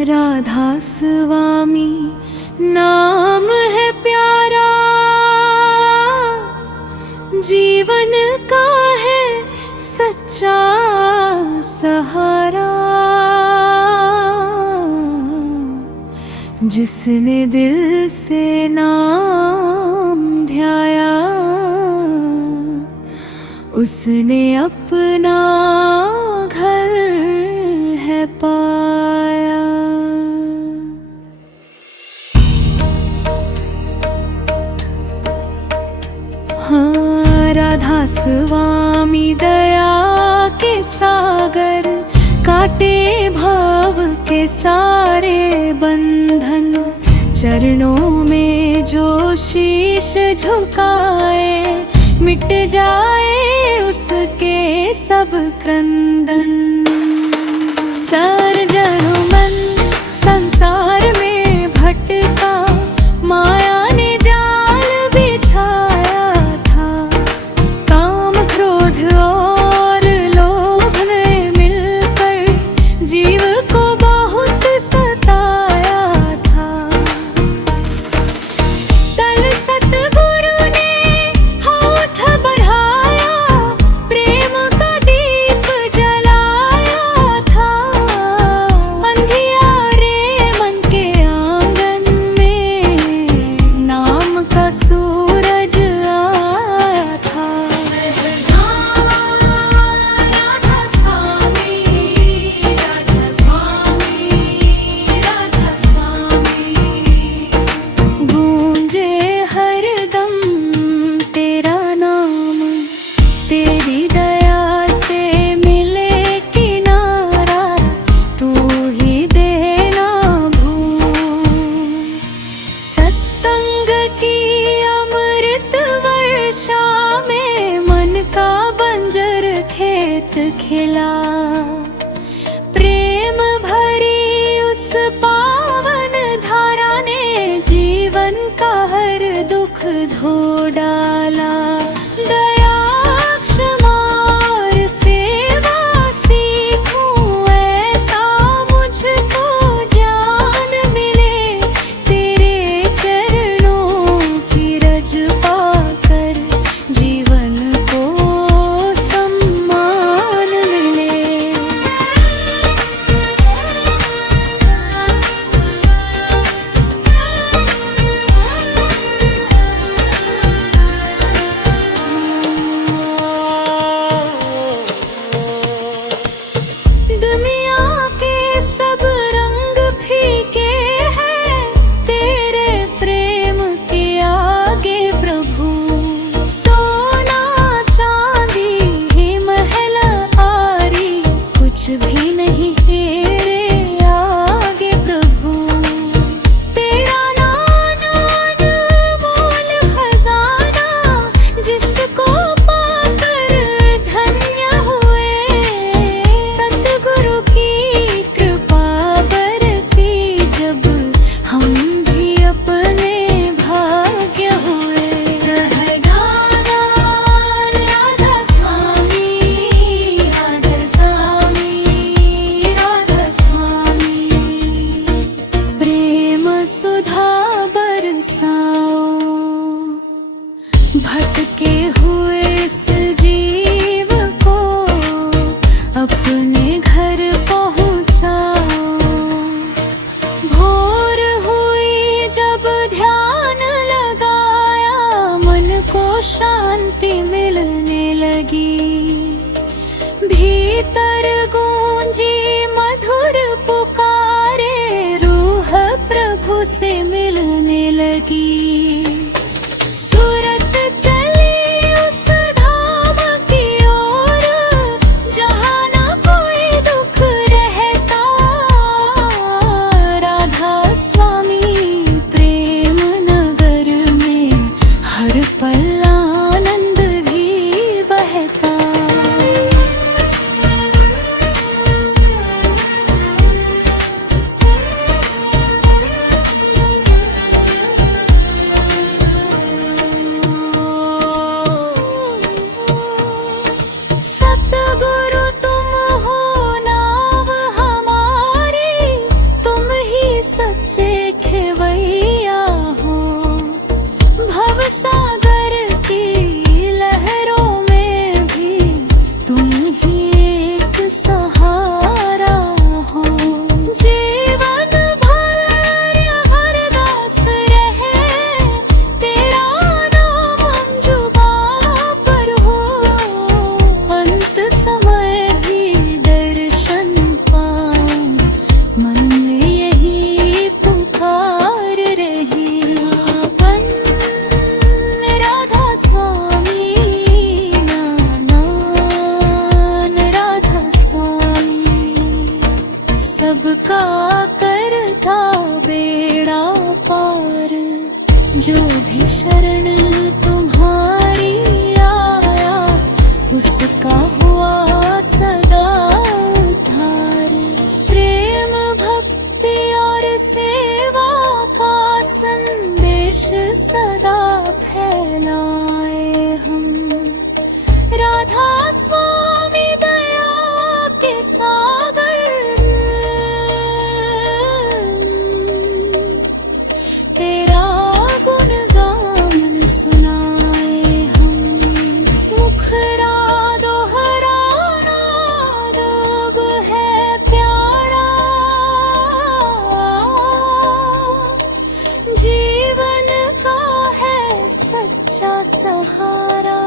राधा स्वामी नाम है प्यारा, जीवन का है सच्चा सहारा। जिसने दिल से नाम ध्याया, उसने अपना घर है पाया। हाँ, राधा स्वामी दया के सागर, काटे भाव के सारे बंधन। चरणों में जो शीश झुकाए, मिट जाए उसके सब क्रंदन। चार जन्मन संसार में भटका, माया ने जाल बिछाया था। काम क्रोध और लोभ ने मिलकर जीव को बहुत सताया था। तल सतगुरु ने हाथ बढ़ाया, प्रेम का दीप जलाया था। अंधियारे मन के आंगन में नाम का सूरज आया था। राधा स्वामी, राधा स्वामी, राधा स्वामी। गूंजे हरदम तेरा नाम, तेरी दया से मिले किनारा। तू ही देना भूल, सत्संग की अमृत वर्षा में मन का बंजर खेत खिला। प्रेम भरी उस पावन धारा ने जीवन का हर दुख धो डाला। दया क्षमा और सेवा सीखूं, ऐसा मुझको जान मिले। तेरे चरणों की रज पाकर जीवन को सम्मान मिले। दुनिया के सब रंग फीके हैं, तेरे प्रेम के आगे प्रभु। सोना चांदी ही महल आरी, कुछ भी नहीं तेरे आगे प्रभु। तेरा नाम अनमोल खजाना, जिसको पाकर धन्य हुए। सतगुरु की कृपा बरसी जब, हम भी अपने भाग्य हुए। सहगाना राधा स्वामी, राधा स्वामी, राधा स्वामी। प्रेम सुधा बरसाओ, भटके हुए इस जीव को अपने घर पहुँचाओ। भोर हुई जब ध्यान लगाया, मन को शांति मिलने लगी। भीतर गूंजी मधुर पुकारे, रूह प्रभु से मिलने लगी। सूरत चली उस धाम की ओर, जहाँ न कोई दुख रहता। राधा स्वामी प्रेम नगर में हर पल आनंद भी बहता। सच्चा सहारा।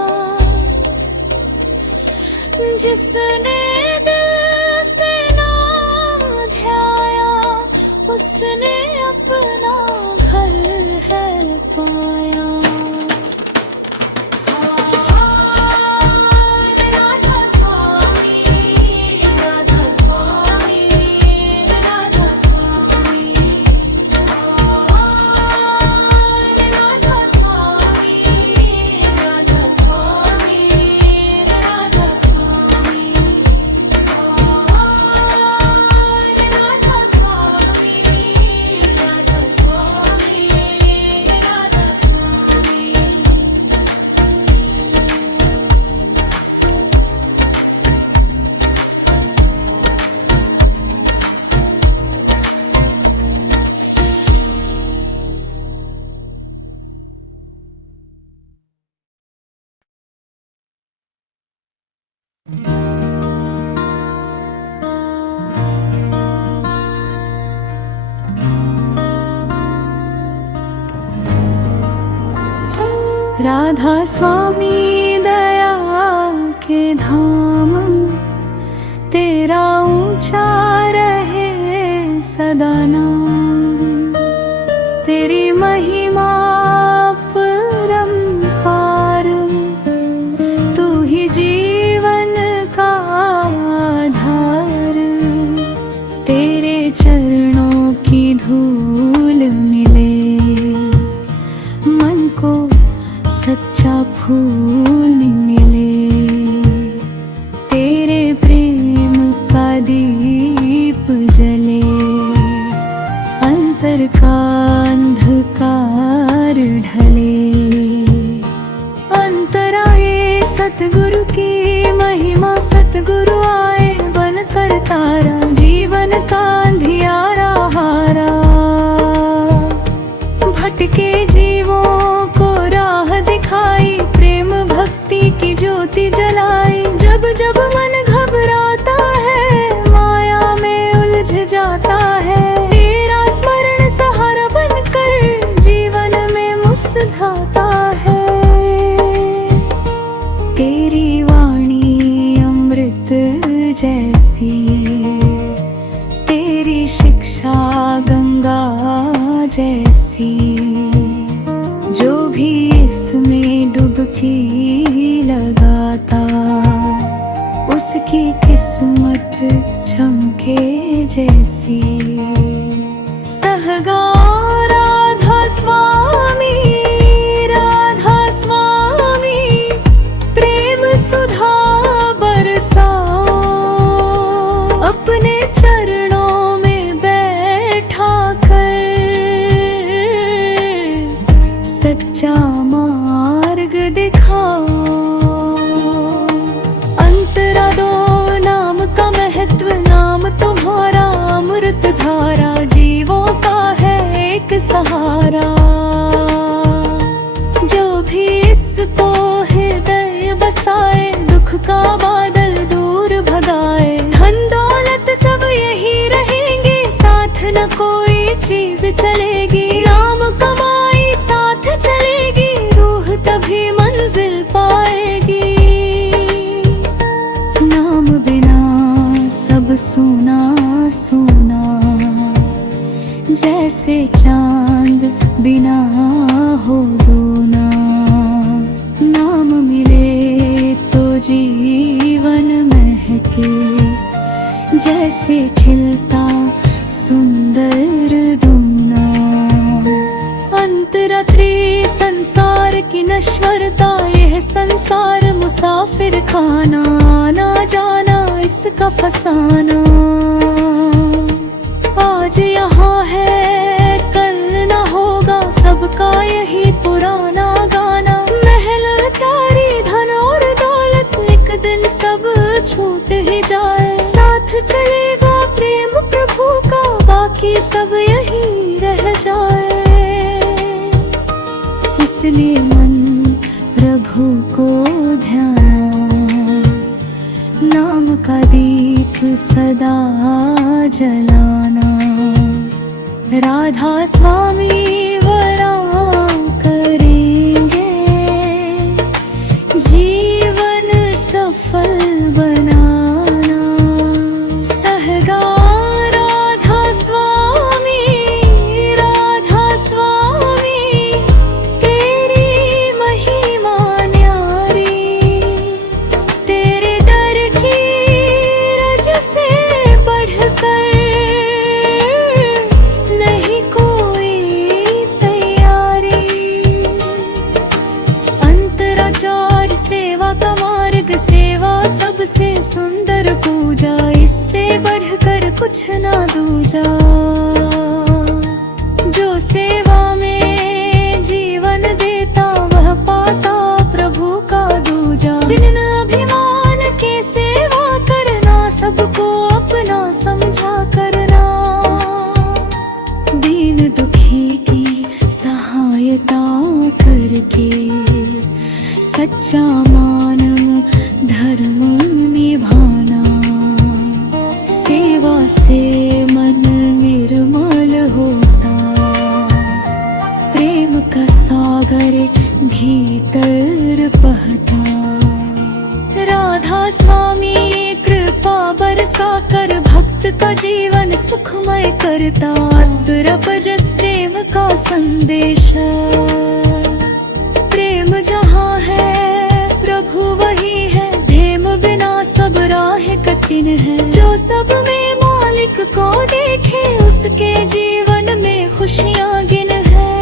जिसने दिल से नाम ध्याया, उसने अपना घर है पाया। राधा स्वामी, राधा स्वामी, राधा स्वामी, राधा स्वामी, राधा स्वामी, राधा स्वामी, राधा स्वामी, राधा स्वामी, राधा स्वामी। राधा स्वामी दया के धाम, तेरा ऊंचा रहे सदा नाम। तेरी महिमा परंपार, तू ही जीवन का आधार। तेरे चरणों की धूल मिले, मन को सच्चा फूल मिले। तेरे प्रेम का दीप जले, अंतर का अंधकार ढले। अंतराए सतगुरु की महिमा, सतगुरु आए बनकर तारा, जीवन का अंधियारा हारा। भटके जीवों को राह दिखाई, प्रेम भक्ति की ज्योति जलाई। जब जब मन घबराता है, माया में उलझ जाता है, तेरा स्मरण सहारा बनकर जीवन में मुस्कुराता है। तेरी वाणी अमृत जैसी, तेरी शिक्षा गंगा जैसी। जो भी इसमें डुबकी लगाता, उसकी किस्मत चमके जैसी। सहगाओ राधा स्वामी, राधा स्वामी, प्रेम सुधा बरसाओ। अपने चरणों में बैठा कर सच्चा मार्ग दिखाओ। अंतरा दो नाम का महत्व, नाम तुम्हारा अमृत धारा। जीवों का है एक सहारा, जो भी इसको हृदय बसाए, दुख का बादल दूर भगाए। धन दौलत सब यही रहेंगे, साथ न कोई चीज चलेगी। नाम कमाई साथ चलेगी, रूह तभी मंजिल पाएगी। नाम बिना सब सूना सूना, जैसे चांद बिना हो दूना। नाम मिले तो जीवन महके, जैसे खिलता सुंदर दूना। अंतरात्री संसार की नश्वरता, यह संसार मुसाफिर खाना। आना जाना इसका फसाना, आज यहाँ है कल न होगा, सबका यही पुराना गाना। महल तारी धन और दौलत, एक दिन सब छूट ही जाए। साथ चलेगा प्रेम प्रभु का, बाकी सब यही रह जाए। इसलिए मन प्रभु को ध्याना, नाम का दीप सदा जलाना। राधा स्वामी वरां करेंगे सेवा का मार्ग, सेवा सबसे सुंदर पूजा, इससे बढ़कर कुछ ना दूजा। जो सेवा में जीवन देता वह पाता प्रभु का दूजा। बिन अभिमान के सेवा करना, सबको अपना समझा करना। दीन दुखी की सहायता करके सच्चा मानव धर्म निभाना। सेवा से मन निर्मल होता, प्रेम का सागर भीतर बहता। राधा स्वामी कृपा बरसा कर भक्त का जीवन सुखमय करता। अतुरपजस प्रेम का संदेशा। प्रेम जहाँ है प्रभु वही है, प्रेम बिना सब राह कठिन है। जो सब में मालिक को देखे, उसके जीवन में खुशियाँ गिन है।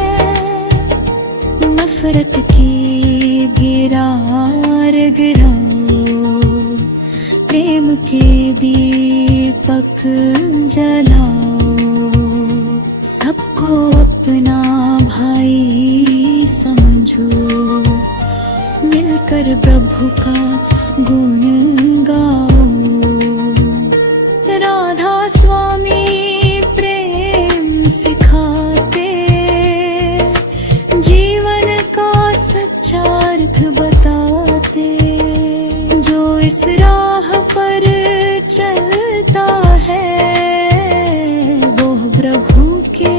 नफरत की गिरार गिराओ, प्रेम के दीपक जलाओ। सबको अपना भाई समझो, मिलकर प्रभु का गुण गाओ। राधा स्वामी प्रेम सिखाते, जीवन का सच्चा अर्थ बताते। जो इस राह पर चलता है, वो प्रभु के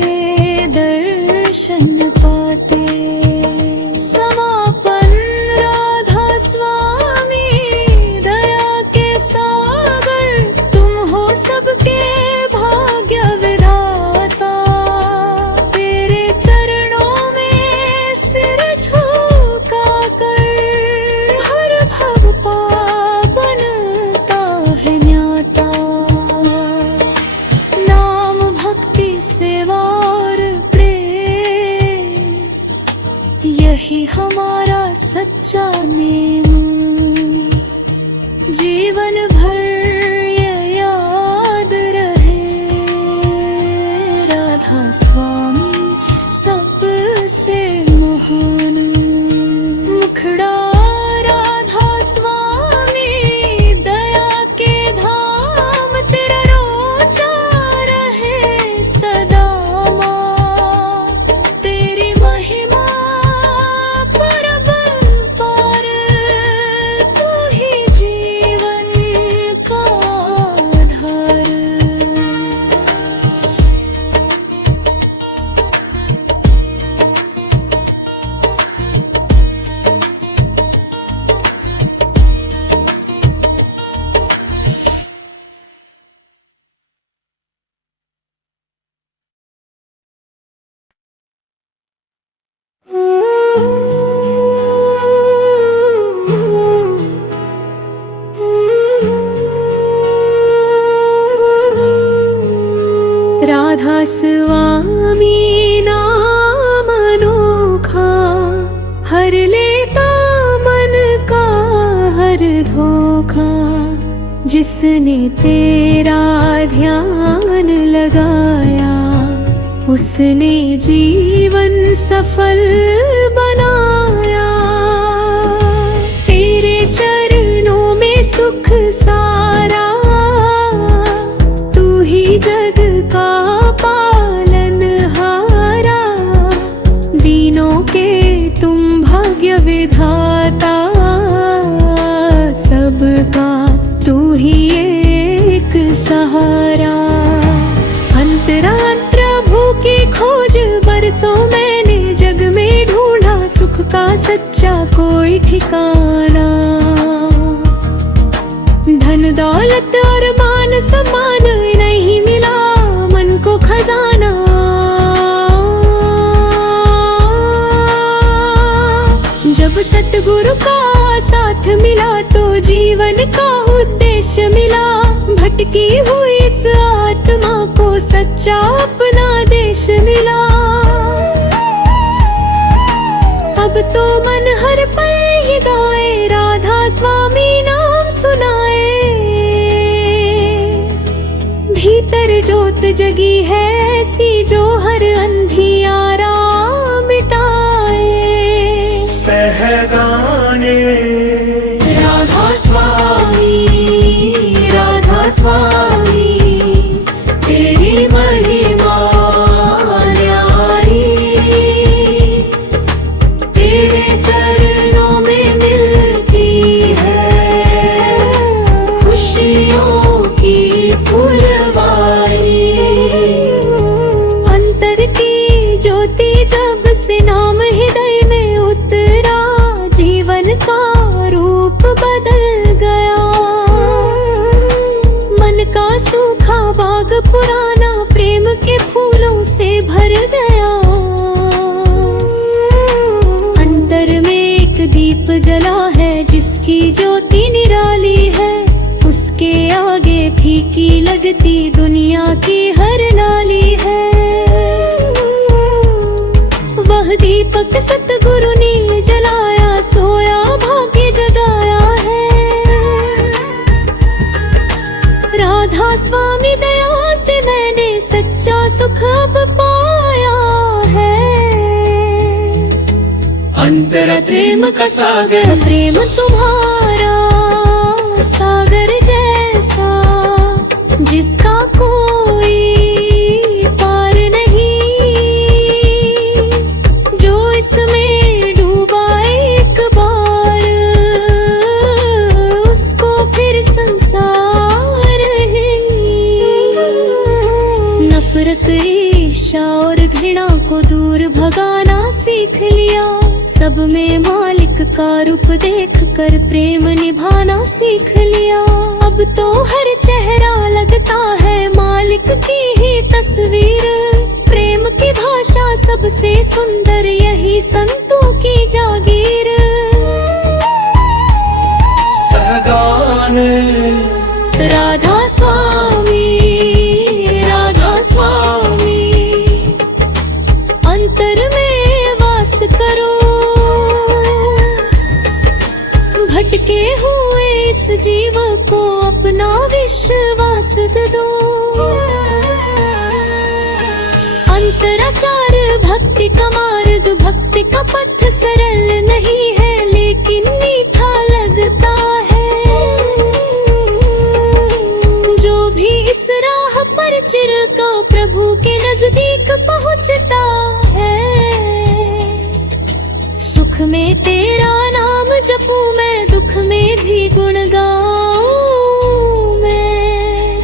दर्शन पाते। समापन राधा स्वामी दया के सागर, तुम हो सबके भाग्य विधाता। तेरे चरणों में सिर झुका कर, हर भव बनता है न्याता। नाम भक्ति सेवा और प्रेम, यही हमारा सच्चा नेम। जीवन भर ये याद रहे, राधा स्वामी सबसे महान। मुखड़ा राधा स्वामी दया के धाम, तेरा रोजा रहे सदा माँ। तेरी महिमा परंपार, तू ही जीवन का आधार। राधा स्वामी नाम अनोखा, हर लेता मन का हर धोखा। जिसने तेरा ध्यान लगाया, उसने जीवन सफल बनाया। तेरे चरणों में सुख सारा, तू ही जग का पालनहारा। दीनों के तुम भाग्य विधाता, सबका तू ही एक सहारा। अंतरांतर भूखी खोज बरसों मैंने जग में ढूंढा, सुख का सच्चा कोई ठिकाना। धन दौलत और मान सम्मान नहीं मिला मन को खजाना। जब सतगुरु का साथ मिला, तो जीवन का उद्देश्य मिला। भटकी हुई इस आत्मा को सच्चा अपना देश मिला। अब तो मन हर पल ही गाए, राधा स्वामी नाम सुनाए। भीतर ज्योत जगी है ऐसी जो हर अंधियारा मिटाए। सहगाने राधा स्वामी तेरी महिमा न्यारी। तेरे चरणों में मिलती है खुशियों की फुलवारी। अंतर की ज्योति जब से नाम हृदय में उतरा, जीवन का रूप बदल गया। मन का सूखा बाग पुराना प्रेम के फूलों से भर गया। अंतर में एक दीप जला है जिसकी ज्योति निराली है। उसके आगे फीकी लगती दुनिया की हर नाली है। वह दीपक सतगुरु ने जलाया, सोया भाग्य जगाया है। राधा स्वामी दया से मैंने सच्चा सुख अब पाया है। अंतर प्रेम का सागर, प्रेम तुम्हारा सागर जैसा जिसका कोई पार नहीं। जो इसमें डूबा एक बार, उसको फिर संसार नफरत ईर्ष्या और घृणा को दूर भगाना सीख लिया। सब में मालिक का रूप देख कर प्रेम निभाना सीख लिया। अब तो हर चेहरा लगता है मालिक की ही तस्वीर। प्रेम की भाषा सबसे सुंदर यही संतों की जागीर। सहगान राधा स्वामी अंतर में वास करो। भटके हुए इस जीव को अपना विश्वास दो। अंतराचार भक्ति का मार्ग, भक्ति का पथ सरल नहीं है लेकिन मीठा लगता है। जो भी इस राह पर चिरका प्रभु के नजदीक पहुंचता है। सुख में तेरा नाम जपूं मैं, दुख में भी गुण गाऊं मैं।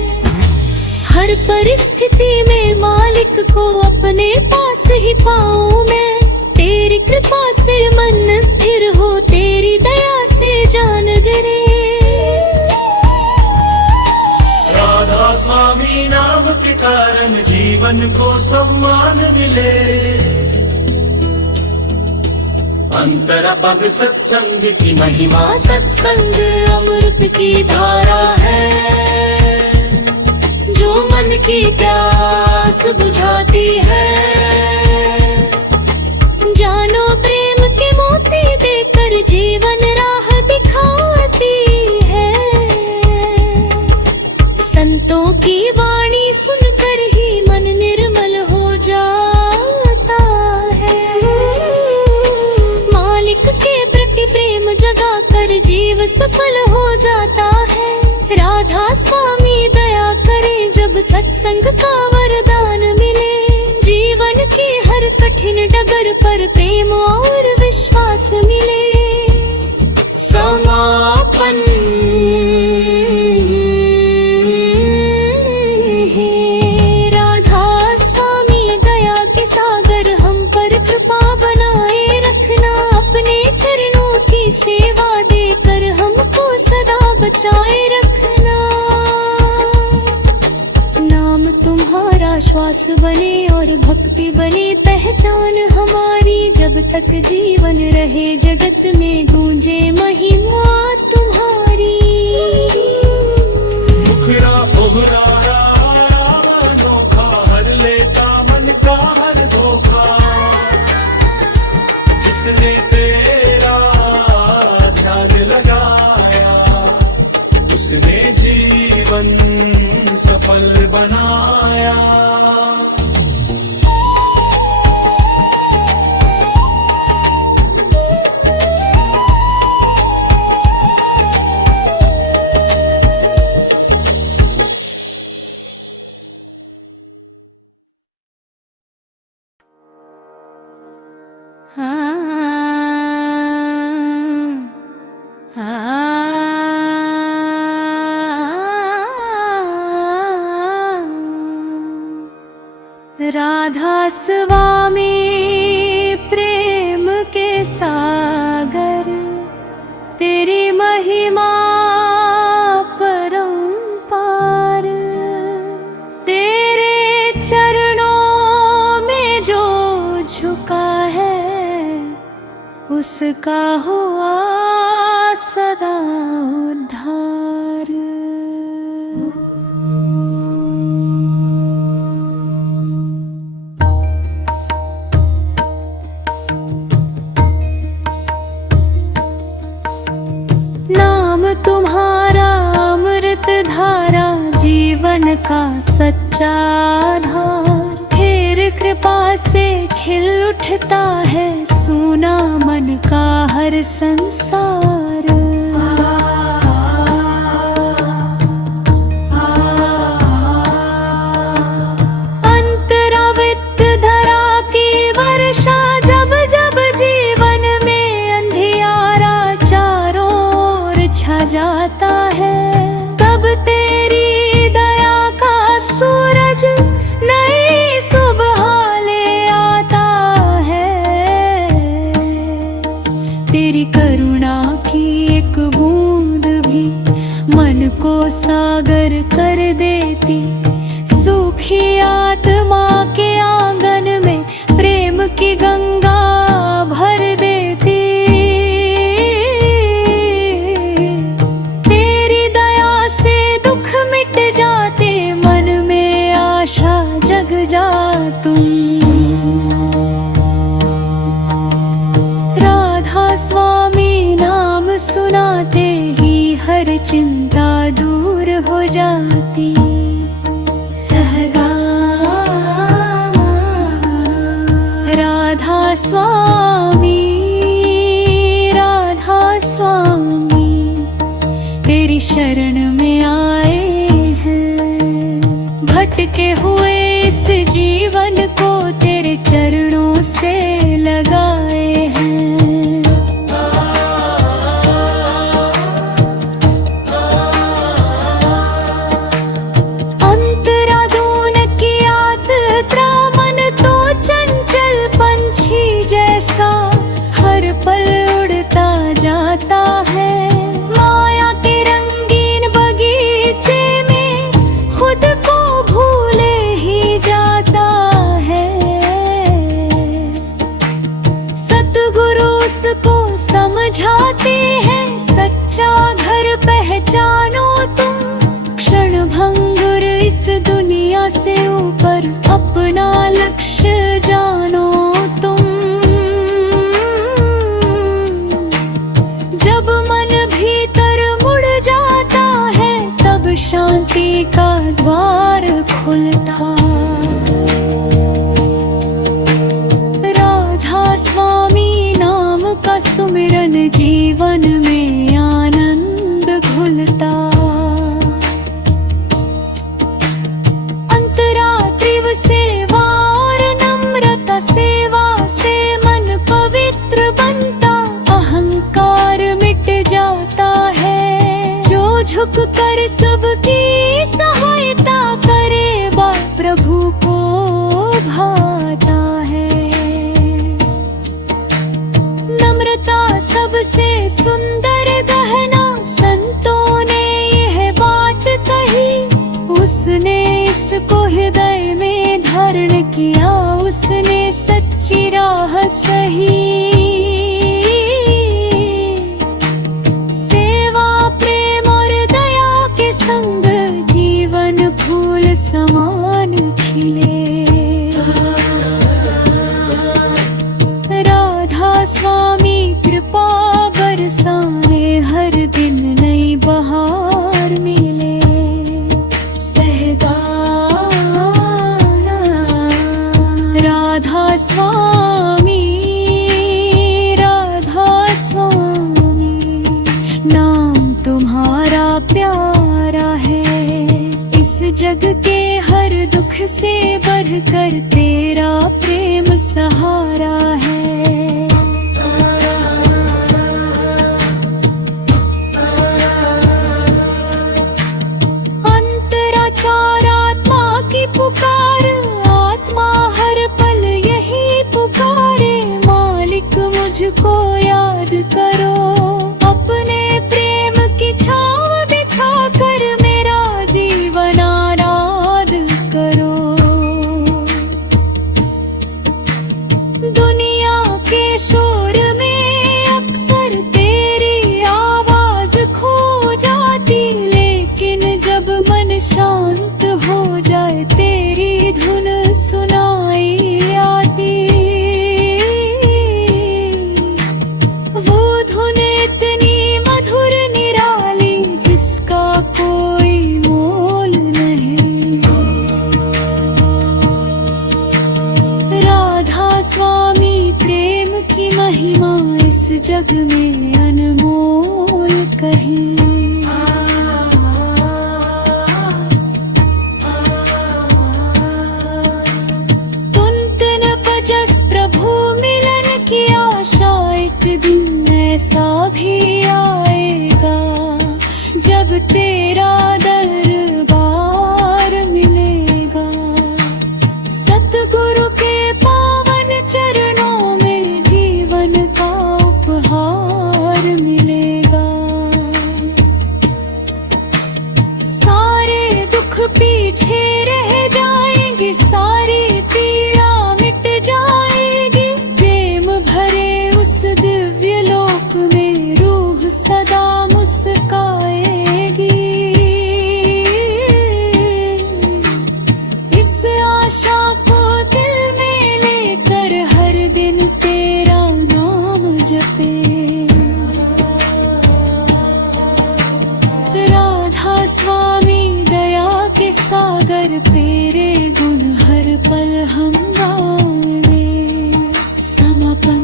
हर परिस्थिति में मालिक को अपने पास ही पाऊं मैं। तेरी कृपा से मन स्थिर हो, तेरी दया से जान गिरे। राधा स्वामी नाम के कारण जीवन को सम्मान मिले। अंतरा पग सत्संग की महिमा, सत्संग अमृत की धारा है जो मन की प्यास बुझाती है। जानो प्रेम के मोती देकर जीवन राह दिखाती है। संतों की वाणी सुनकर ही मन निर्मल हो जाता है। मालिक के प्रति प्रेम जगा कर जीव सफल हो जाता है। राधा स्वामी दया करें जब सत्संग का वरदान मिले। जीवन की हर कठिन डगर पर प्रेम और विश्वास मिले। समापन हे राधा स्वामी दया के सागर हम पर कृपा बनाए रखना। अपने चरणों की सेवा देकर हमको सदा बचाए रखना। नाम तुम्हारा श्वास बने और भक्ति बने पहचान हमारी। जब तक जीवन रहे जगत में गूंजे महिमा तुम्हारी। मुखरा उभरा राम अनोखा, हर लेता मन का हर धोखा। जिसने तेरा पल बनाया। राधा स्वामी प्रेम के सागर, तेरी महिमा परंपार। तेरे चरणों में जो झुका है, उसका हुआ सदा उद्धार। तुम्हारा अमृत धारा, जीवन का सच्चा आधार। फिर कृपा से खिल उठता है सूना मन का हर संसार। अंतरावित धरा की वर्षा, जब जब जीवन में अंधियारा चारों ओर छा जाता है, तब तेरी दया का सूरज नई सुबह ले आता है। तेरी करुणा की एक बूंद भी मन को सागर कर देती। सूखी आत्मा के आंगन में प्रेम की गंगा भर देती। तेरी दया से दुख मिट जाते, मन में आशा जग जा तुम। राधा स्वामी नाम सुनाते ही हर चिंता दूर हो जाती। सहगा राधा स्वामी, राधा स्वामी तेरी शरण में आए हैं। भटके हुए इस जीवन को तेरे चरणों से लगाए हैं। अंतराधुन की यात्रा, मन तो चंचल पंछी जैसा हर पल उड़ता जाता है। माया के रंगीन बगीचे में खुद को भूले ही जाता है। सतगुरु उसको समझाते हैं, सच्चा घर पहचानो तुम। क्षण भंगुर इस दुनिया से ऊपर अपना लक्ष्य जानो तुम। जब मन भीतर मुड़ जाता है, तब शांति का द्वार खुलता। राधा स्वामी नाम का सुमिरन, जीवन में आनंद घुलता। अंतरा त्रिव सेवा और नम्रता सेवा से मन पवित्र बनता। अहंकार मिट जाता है, जो झुक कर सबकी सहायता करे, बा प्रभु को भाता है। नम्रता सबसे सुंदर गहना, संतों ने यह बात कही। उसने इसको हृदय में धारण किया, उसने सच्ची राह सही। सेवा प्रेम और दया के संग जग के हर दुख से बढ़कर तेरा प्रेम सहारा है। अंतराचार आत्मा की पुकार, आत्मा हर पल यही पुकारे, मालिक मुझको याद करो, अपने प्रेम की छाँव बिछा कर मेरा जीवन आराध करो। दुनिया के शोर में अक्सर तेरी आवाज खो जाती, लेकिन जब मन शांत हो जाए तेरी धुन सुनाई आती। वो धुन इतनी मधुर निराली जिसका कोई मोल नहीं। राधा स्वामी प्रेम की महिमा इस जग में अनमोल कहीं। दिन ऐसा भी आएगा जब तेरा दरबार मिलेगा, सतगुरु के पावन चरणों में जीवन का उपहार मिलेगा। सारे दुख पीछे रह जाएंगे, सारी पीड़ा मिट जाएगी, प्रेम भरे उस दिव्य लोक में रूह सदा मुस्काएगी। इस आशा को दिल में लेकर हर दिन तेरा नाम जपे। राधा स्वामी दया के सागर, तेरे गुण हर पल हम गावे। समर्पण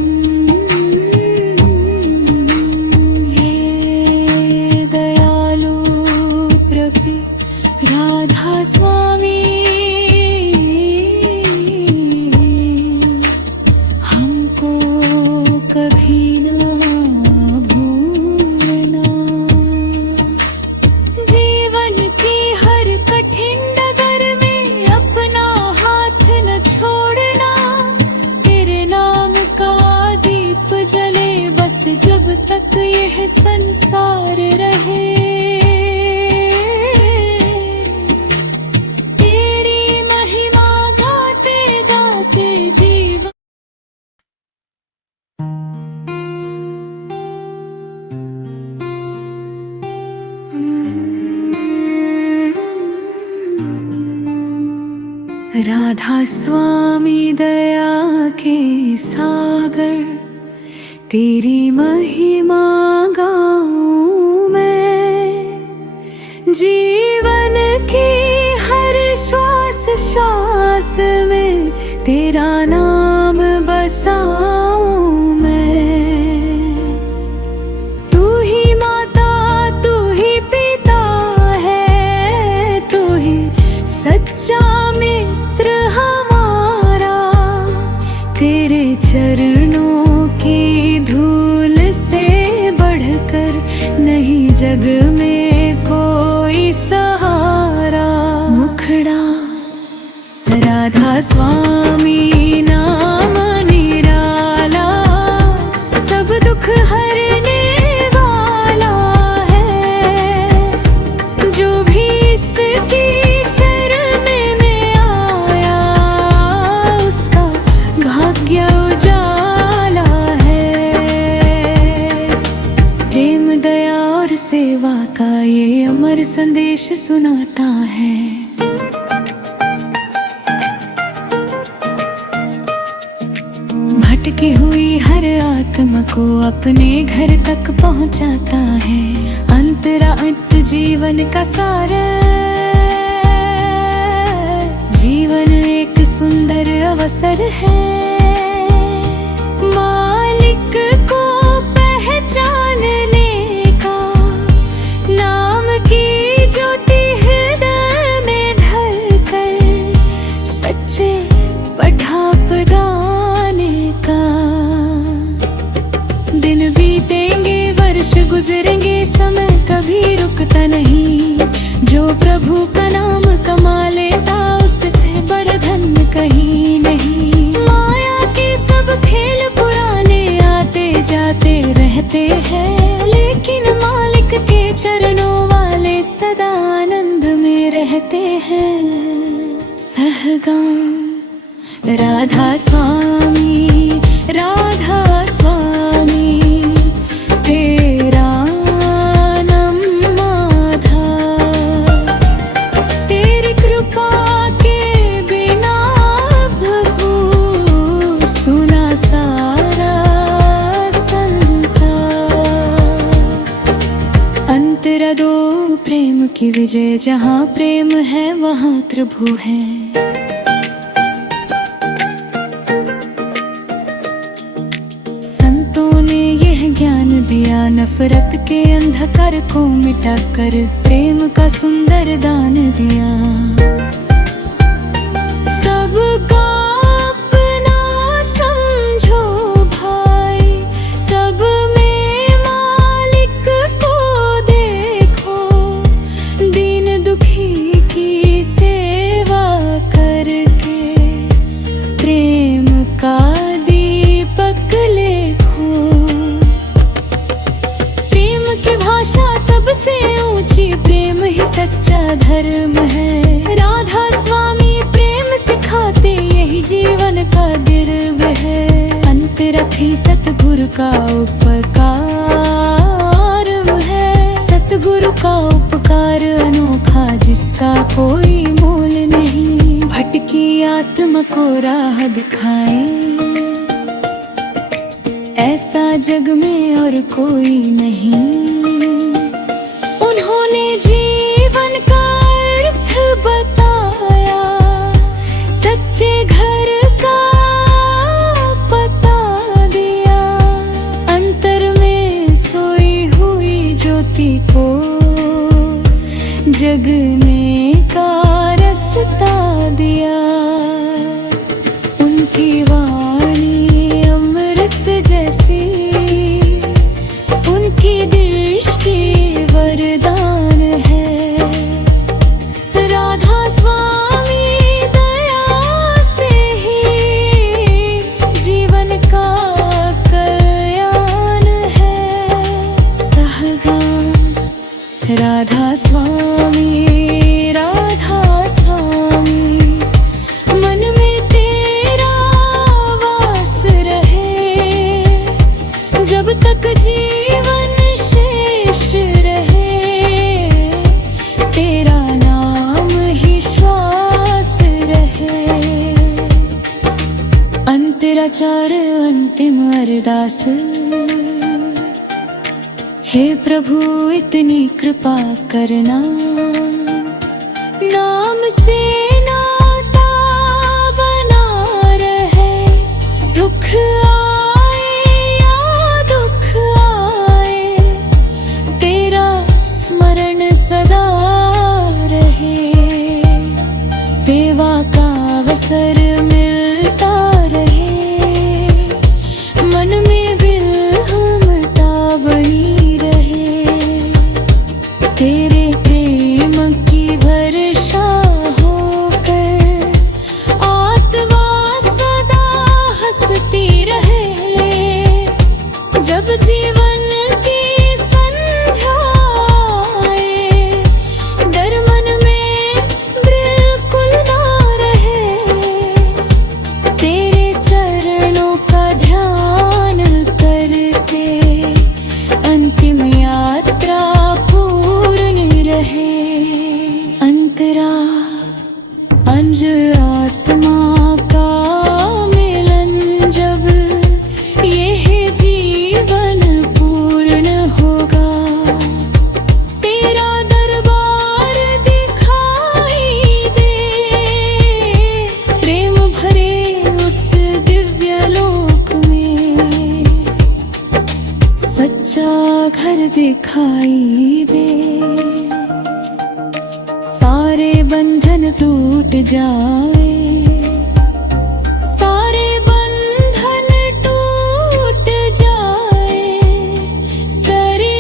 राधा स्वामी, हमको कभी ना भूलना। जीवन की हर कठिन डगर में अपना हाथ न छोड़ना, तेरे नाम का दीप जले बस जब तक यह संसार रहे। राधा स्वामी दया के सागर, तेरी महिमा गाऊं मैं। जीवन की हर श्वास श्वास में तेरा नाम बसाऊं मैं। तू ही माता, तू ही पिता है, तू ही सच्चा मित्र हमारा। तेरे चरणों की धूल से बढ़कर नहीं जग में कोई सहारा। मुखड़ा राधा स्वामी नाम निराला, सब दुख हरने वाला है। जो भी इसकी भाग्य उजाला है। प्रेम दया और सेवा का ये अमर संदेश सुनाता है। भटकी हुई हर आत्मा को अपने घर तक पहुंचाता है। अंतरात्म जीवन का सार, जीवन एक सुंदर अवसर है। मालिक को पहचानने का, नाम की ज्योति हृदय में धर वर्ष गुजरेंगे समय कभी रुकता नहीं। जो प्रभु का नाम कमा लेता उससे बड़ा धन कहीं नहीं। माया के सब खेल पुराने आते जाते रहते हैं, लेकिन मालिक के चरणों वाले सदा आनंद में रहते हैं। सहगान राधा स्वामी, राधा स्वामी तेरा नाम माधा। तेरी कृपा के बिना प्रभु सुना सारा संसार। अंतरा दो प्रेम की विजय, जहाँ प्रेम है वहाँ प्रभु है। ज्ञान दिया नफरत के अंधकार को मिटाकर, प्रेम का सुंदर दान दिया। सबका अपना समझो भाई, सब में मालिक को देखो। दीन दुखी की सेवा करके प्रेम का दीपक लेखो। सबसे ऊंची प्रेम ही सच्चा धर्म है। राधा स्वामी प्रेम सिखाते, यही जीवन का दिव्य है। अंतरथी सतगुरु का उपकार है। सतगुरु का उपकार अनोखा, जिसका कोई मोल नहीं। भटकी आत्मा को राह दिखाए, ऐसा जग में और कोई नहीं। उन्होंने जीवन का अर्थ बताया, सच्चे घर का पता दिया। अंतर में सोई हुई ज्योति को जगने का रास्ता दिया। उनकी वाणी अमृत जैसी, उनकी दृष्टि वरदान है। राधा स्वामी दया से ही जीवन का कल्याण है। सहगान राधा स्वामी, राधा स्वामी मन में तेरा वास रहे। जब तक जीवन शेष रहे, तेरा नाम ही श्वास रहे। अंतराचार अंतिम अरदास, हे प्रभु इतनी कृपा करना। नाम से नाता बना रहे, सुख आए या दुख आए, तेरा स्मरण सदा रहे। सेवा का अवसर मिलता रहे, मन में बिल्हमता बनी रहे। तेरे प्रेम की वर्षा होकर आत्मा सदा हंसती रहे। जब जीवन की संध्या आए, डर मन में बिल्कुल ना रहे। तेरे चरणों का ध्यान करके अंतिम यात्रा पूर्ण रहे। अंतरा अंज आत्मा का मिलन, जब यह जीवन पूर्ण होगा। तेरा दरबार दिखाई दे, प्रेम भरे उस दिव्य लोक में। सच्चा घर दिखाई दे, सारे बंधन टूट जाए। सारे बंधन टूट जाए, सारी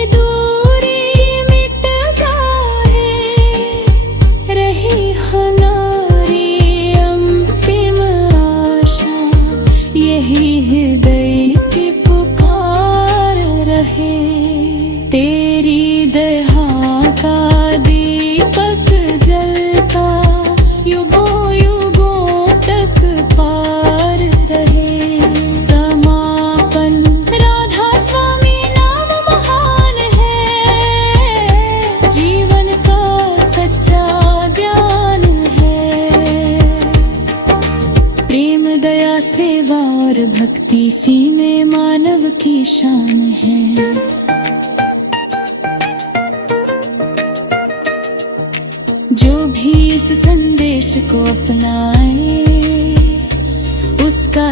तेरी दया का दीपक जलता युगों युगों तक पार रहे। समापन राधा स्वामी नाम महान है, जीवन का सच्चा ज्ञान है। प्रेम दया सेवा और भक्ति सी में मानव की शान है। जो भी इस संदेश को अपनाए उसका